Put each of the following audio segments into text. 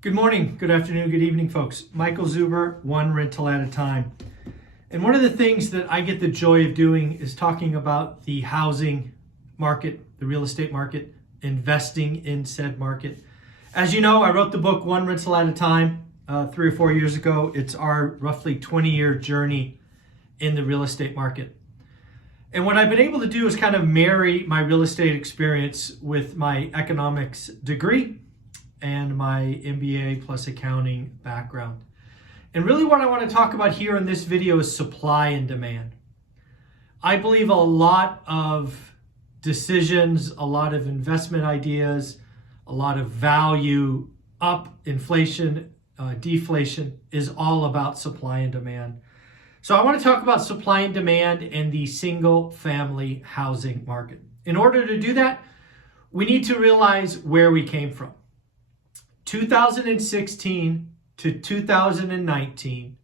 Good morning, good afternoon, good evening, folks. Michael Zuber, one rental at a time. And one of the things that I get the joy of doing is talking about the housing market, the real estate market, investing in said market. As you know, I wrote the book One Rental at a Time 3 or 4 years ago. It's our roughly 20-year journey in the real estate market. And what I've been able to do is kind of marry my real estate experience with my economics degree and my MBA plus accounting background. And really what I want to talk about here in this video is supply and demand. I believe a lot of decisions, a lot of investment ideas, a lot of value up, inflation, deflation is all about supply and demand. So I want to talk about supply and demand in the single family housing market. In order to do that, we need to realize where we came from. 2016 to 2019,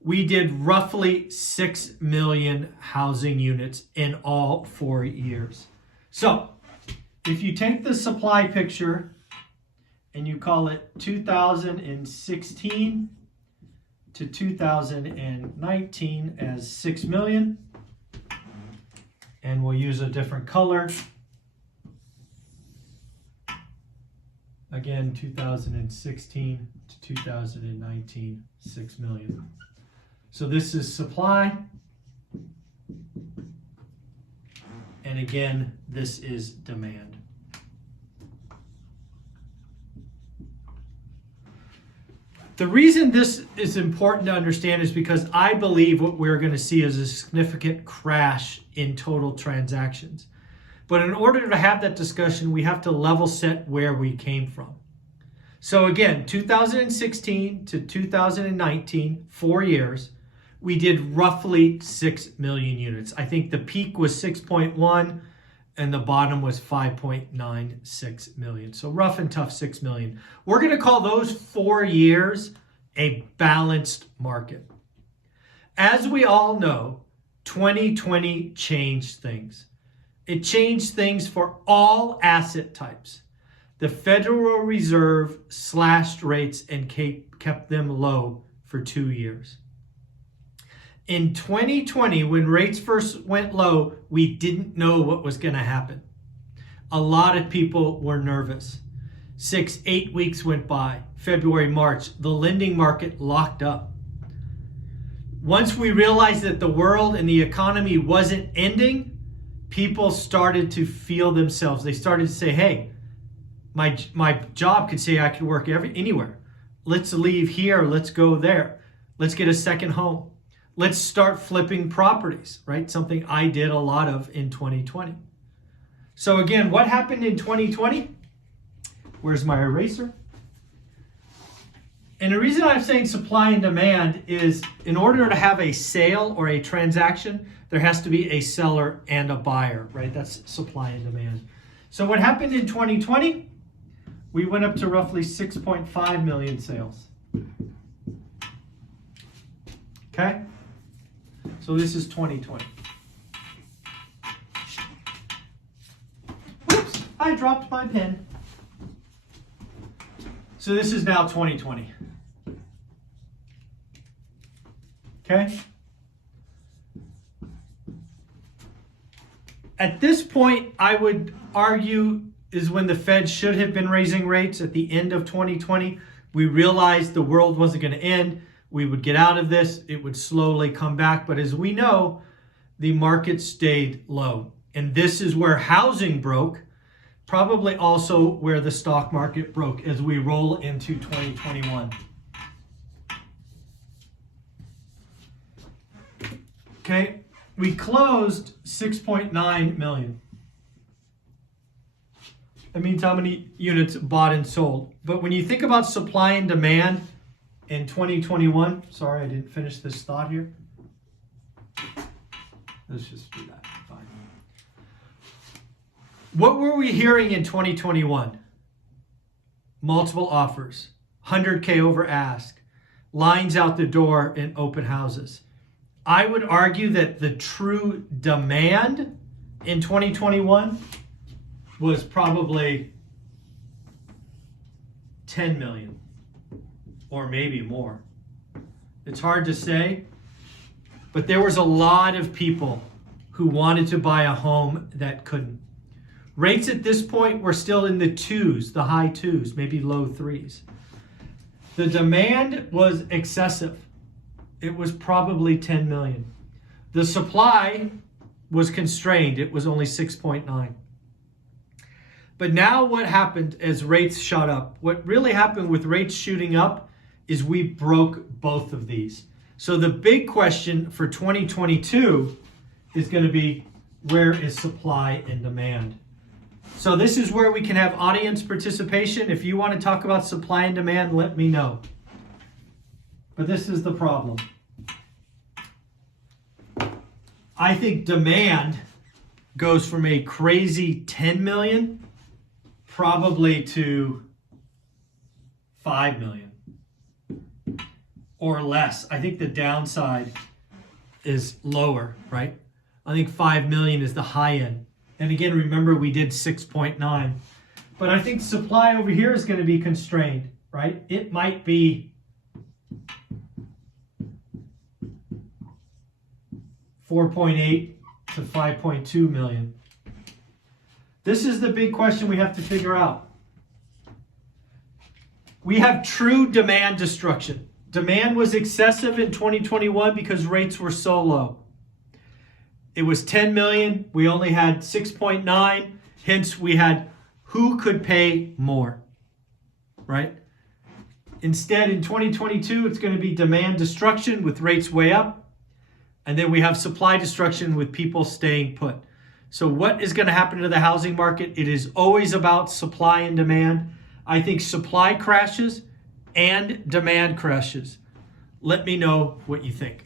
we did roughly 6 million housing units in all 4 years. So if you take the supply picture and you call it 2016 to 2019 as 6 million, and we'll use a different color. Again, 2016 to 2019, 6 million. So this is supply. And again, this is demand. The reason this is important to understand is because I believe what we're going to see is a significant crash in total transactions. But in order to have that discussion, we have to level set where we came from. So again, 2016 to 2019, 4 years, we did roughly 6 million units. I think the peak was 6.1 and the bottom was 5.96 million. So rough and tough 6 million. We're going to call those 4 years a balanced market. As we all know, 2020 changed things. It changed things for all asset types. The Federal Reserve slashed rates and kept them low for 2 years. In 2020, when rates first went low, we didn't know what was going to happen. A lot of people were nervous. 6-8 weeks went by. February, March, the lending market locked up. Once we realized that the world and the economy wasn't ending, people started to feel themselves. They started to say, hey, my job could say I could work anywhere. Let's leave here. Let's go there. Let's get a second home. Let's start flipping properties, right? Something I did a lot of in 2020. So again, what happened in 2020? Where's my eraser? And the reason I'm saying supply and demand is in order to have a sale or a transaction, there has to be a seller and a buyer, right? That's supply and demand. So what happened in 2020? We went up to roughly 6.5 million sales. Okay? So this is 2020. Whoops, I dropped my pen. So this is now 2020. Okay? At this point, I would argue is when the Fed should have been raising rates at the end of 2020. We realized the world wasn't going to end. We would get out of this. It would slowly come back. But as we know, the market stayed low. And this is where housing broke, probably also where the stock market broke as we roll into 2021. Okay, we closed 6.9 million. That means how many units bought and sold. But when you think about supply and demand in 2021, sorry, I didn't finish this thought here. Let's just do that, fine. What were we hearing in 2021? Multiple offers, 100K over ask, lines out the door in open houses. I would argue that the true demand in 2021 was probably 10 million, or maybe more. It's hard to say, but there was a lot of people who wanted to buy a home that couldn't. Rates at this point were still in the twos, the high twos, maybe low threes. The demand was excessive. It was probably 10 million. The supply was constrained. It was only 6.9. But now what happened as rates shot up? What really happened with rates shooting up is we broke both of these. So the big question for 2022 is going to be, where is supply and demand? So this is where we can have audience participation. If you want to talk about supply and demand, let me know. But this is the problem. I think demand goes from a crazy 10 million probably to 5 million or less. I think the downside is lower, right? I think 5 million is the high end. And again, remember we did 6.9. But I think supply over here is going to be constrained, right? It might be 4.8 to 5.2 million. This is the big question we have to figure out. We have true demand destruction. Demand was excessive in 2021 because rates were so low. It was 10 million. We only had 6.9. Hence, we had who could pay more, right? Instead, in 2022, it's going to be demand destruction with rates way up. And then we have supply destruction with people staying put. So what is going to happen to the housing market? It is always about supply and demand. I think supply crashes and demand crashes. Let me know what you think.